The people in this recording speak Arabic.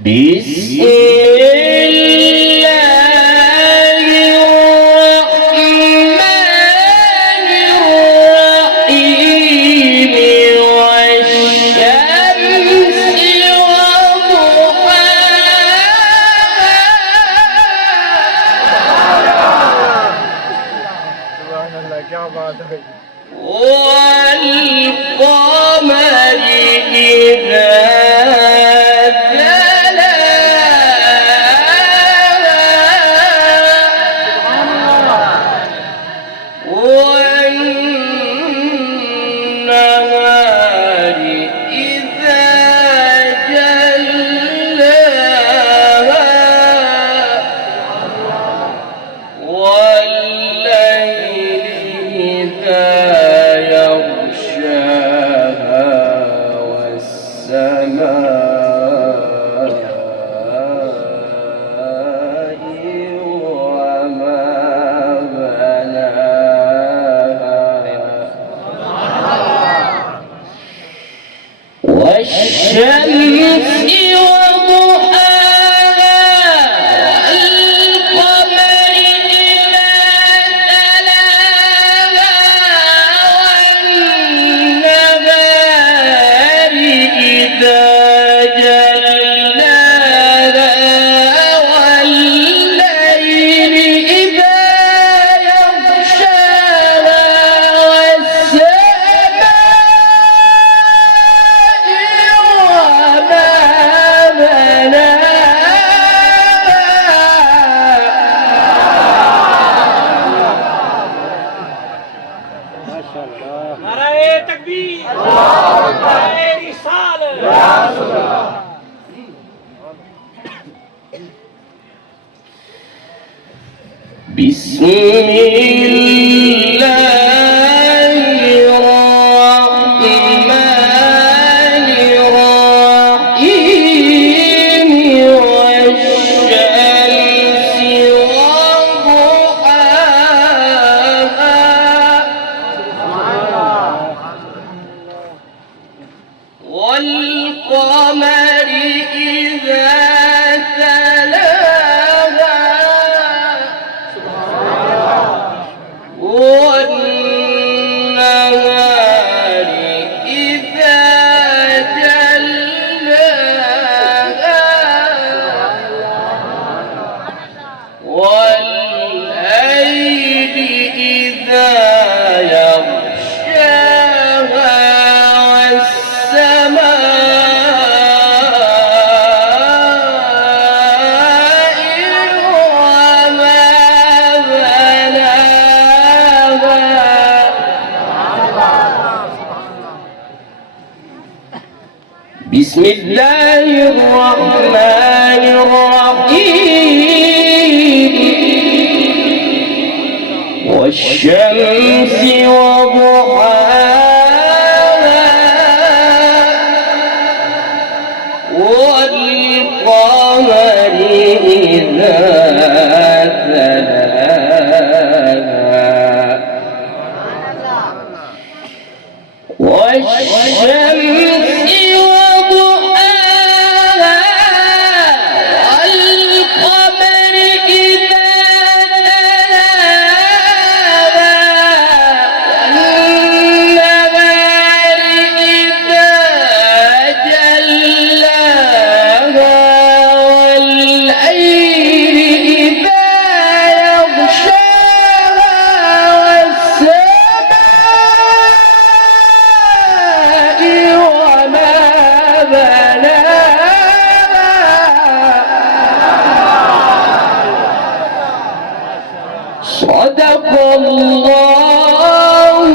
بسم الله الرحمن الرحيم والشمس وضحاها والقمر إذا والنهار إذا جلاها والليل إذا يغشاها والسماء وما والشمس وضحاها والقمر إذا تلاها والنهار إذا جلاها والليل إذا يغشاها نعرہ تکبیر، نعرہ رسالت، بسم الله الرحمن الرحيم والشمس وضحاها والقمر إذا تلاها والنهار إذا جلاها والليل إذا يغشاها والسماء وما بناها بسم الله الرحمن الرحيم والشمس وضحاها والقمر إذا تلاها والشمس وضحاها والقمر إذا تلاها والنهار إذا جلاها والليل إذا يغشاها والسماء وما بناها صدق الله